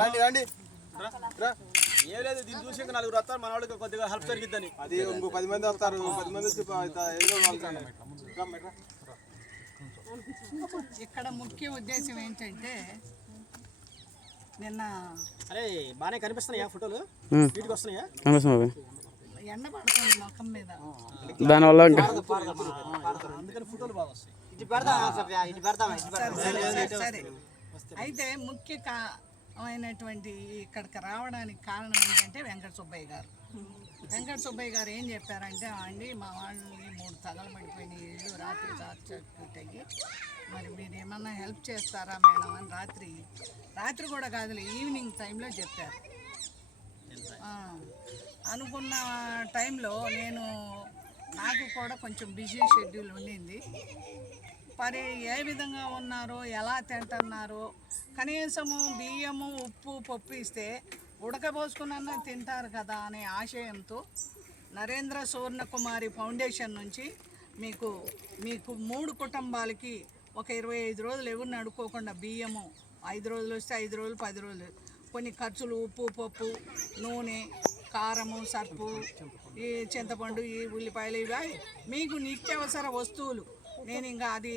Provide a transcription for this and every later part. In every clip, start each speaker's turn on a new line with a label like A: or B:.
A: రండి రండి
B: ఏం లేదు దీన్ని చూసి ఇంకా నలుగురు వస్తారు. మన వాళ్ళకి కొద్దిగా హెల్ప్ జరిగిద్దని.
A: అది ఇంకో పది మంది వస్తారు పది మంది.
C: ఇక్కడ ముఖ్య ఉద్దేశం ఏంటంటే నిన్న
B: అరే బాగానే కనిపిస్తున్నాయా ఫోటోలు? వీటికి వస్తున్నాయా?
C: ఎండ పడుతుంది ముఖం మీద.
D: దానివల్ల ఇంకా
B: అందుకని ఫోటోలు బాగా వస్తాయి.
C: సరే, సరే, సరే. అయితే ముఖ్య అయినటువంటి ఇక్కడికి రావడానికి కారణం ఏంటంటే వెంకట సుబ్బయ్య గారు. వెంకట సుబ్బయ్య గారు ఏం చెప్పారంటే అండి మా వాళ్ళని మూడు తగలబడిపోయిన ఇల్లు రాత్రి చార్చట్ అయ్యి మరి మీరు ఏమన్నా హెల్ప్ చేస్తారా మేడం? అని రాత్రి రాత్రి కూడా కాదులే ఈవినింగ్ టైంలో చెప్పారు. అనుకున్న టైంలో నేను నాకు కూడా కొంచెం బిజీ షెడ్యూల్ ఉండింది. మరి ఏ విధంగా ఉన్నారో ఎలా తింటున్నారో కనీసము బియ్యము ఉప్పు పప్పు ఇస్తే ఉడకబోసుకున్న తింటారు కదా అనే ఆశయంతో నరేంద్ర సువర్ణకుమారి ఫౌండేషన్ నుంచి మీకు మీకు మూడు కుటుంబాలకి ఒక ఇరవై ఐదు రోజులు ఎవరిని అడుక్కోకుండా బియ్యము ఐదు రోజులు వస్తే ఐదు రోజులు పది రోజులు. కొన్ని ఖర్చులు ఉప్పు పప్పు నూనె కారము సర్పు ఈ చింతపండు ఈ ఉల్లిపాయలు ఇవి మీకు నిత్యావసర వస్తువులు. నేను ఇంకా అది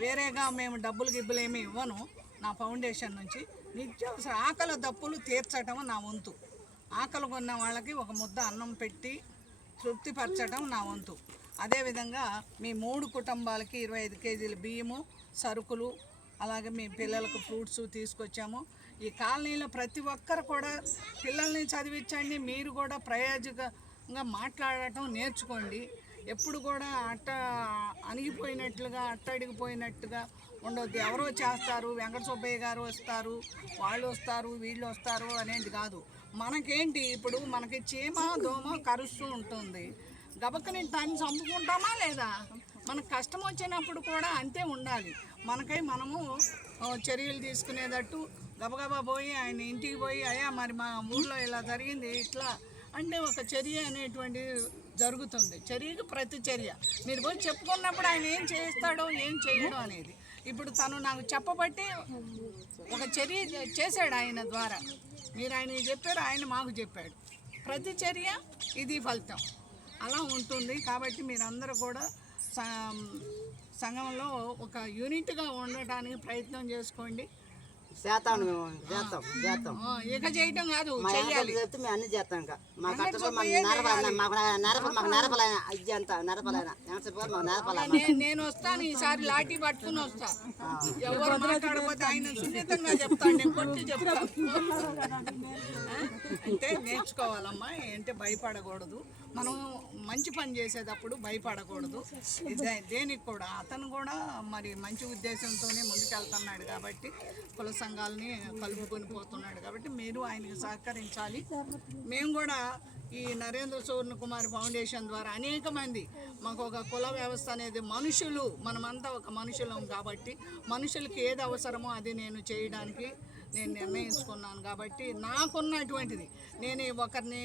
C: వేరేగా మేము డబ్బులు గిబ్బులు ఏమి ఇవ్వను. నా ఫౌండేషన్ నుంచి నిత్యావసర ఆకలి దప్పులు తీర్చడం నా వంతు. ఆకలి కొన్న వాళ్ళకి ఒక ముద్ద అన్నం పెట్టి తృప్తిపరచడం నా వంతు. అదేవిధంగా మీ మూడు కుటుంబాలకి ఇరవై ఐదు కేజీల బియ్యము సరుకులు అలాగే మీ పిల్లలకు ఫ్రూట్స్ తీసుకొచ్చాము. ఈ కాలనీలో ప్రతి ఒక్కరు కూడా పిల్లల్ని చదివించండి మీరు కూడా ప్రయోజకంగా మాట్లాడటం నేర్చుకోండి. ఎప్పుడు కూడా అట్ట అణిగిపోయినట్లుగా అట్టడిగిపోయినట్టుగా ఉండొద్దు. ఎవరో చేస్తారు వెంకట సుబ్బయ్య గారు వస్తారు వాళ్ళు వస్తారు వీళ్ళు వస్తారు అనేది కాదు. మనకేంటి ఇప్పుడు మనకి చీమ దోమ కరుస్తూ ఉంటుంది. గబక్కని దాన్ని చంపుకుంటామా లేదా? మనకు కష్టం వచ్చినప్పుడు కూడా అంతే ఉండాలి. మనకై మనము చర్యలు తీసుకునేటట్టు గబగబా పోయి ఆయన ఇంటికి పోయి అయ్యా మరి మా ఊళ్ళో ఇలా జరిగింది ఇట్లా అంటే ఒక చర్య అనేటువంటి జరుగుతుంది. చర్యకు ప్రతిచర్య. మీరు పోయి చెప్పుకున్నప్పుడు ఆయన ఏం చేస్తాడో ఏం చేయడో అనేది. ఇప్పుడు తను నాకు చెప్పబట్టి ఒక చర్య చేశాడు ఆయన ద్వారా. మీరు ఆయన చెప్పారు ఆయన మాకు చెప్పాడు. ప్రతిచర్య ఇది ఫలితం. అలా ఉంటుంది. కాబట్టి మీరందరూ కూడా స- సంఘంలో ఒక యూనిట్గా ఉండటానికి ప్రయత్నం చేసుకోండి.
E: చేస్తాం చేస్తాం చేస్తాం.
C: ఇక చేయటం కాదు
E: చెప్తే మేము అన్ని చేస్తాం ఇంకా. మా కట్టతో మాకు నరపాలైనా మాకు నరప మాకు నరపలైనా ఇది అంత నరపలైనా. మాకు నరపాలైనా.
C: నేను వస్తాను ఈసారి లాఠీ పట్టుకుని వస్తా. ఎవరు మాట్లాడకపోతే ఆయన సున్నితంగా చెప్తాను నేను కొట్టి చెప్తాను ఆ? అంటే నేర్చుకోవాలమ్మా అంటే భయపడకూడదు. మనం మంచి పని చేసేటప్పుడు భయపడకూడదు. దేనికి కూడా. అతను కూడా మరి మంచి ఉద్దేశంతోనే ముందుకెళ్తున్నాడు కాబట్టి కుల సంఘాలని కలుపుకొని పోతున్నాడు కాబట్టి మీరు ఆయనకి సహకరించాలి. మేము కూడా ఈ నరేంద్ర సూర్ణ కుమార్ ఫౌండేషన్ ద్వారా అనేక మంది మాకు ఒక కుల వ్యవస్థ అనేది మనుషులు మనమంతా ఒక మనుషులం కాబట్టి మనుషులకి ఏది అవసరమో అది నేను చేయడానికి నేను నిర్ణయించుకున్నాను కాబట్టి నాకున్నటువంటిది. నేను ఒకరిని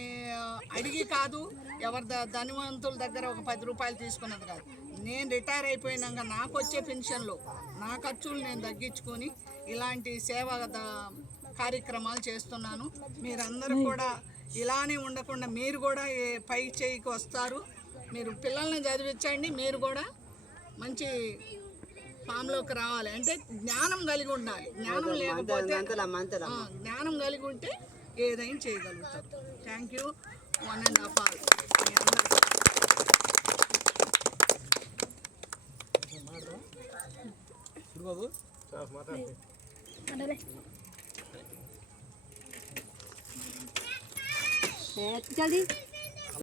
C: అడిగి కాదు ఎవరి ద- ధనవంతుల దగ్గర ఒక పది రూపాయలు తీసుకున్నది కాదు. నేను రిటైర్ అయిపోయినాక నాకు వచ్చే పెన్షన్లో నా ఖర్చులు నేను తగ్గించుకొని ఇలాంటి సేవా కార్యక్రమాలు చేస్తున్నాను. మీరందరూ కూడా ఇలానే ఉండకుండా మీరు కూడా ఏ పై చేయికి వస్తారు. మీరు పిల్లల్ని చదివించండి మీరు కూడా మంచి ఫామ్లోకి రావాలి. అంటే జ్ఞానం కలిగి ఉండాలి. జ్ఞానం లేకపోతే
E: అంతలా అంతలా
C: ఆ, జ్ఞానం కలిగి ఉంటే ఏదైనా చేయగలుగుతారు. Thank you one and half all
B: బాబు.
F: जल्दी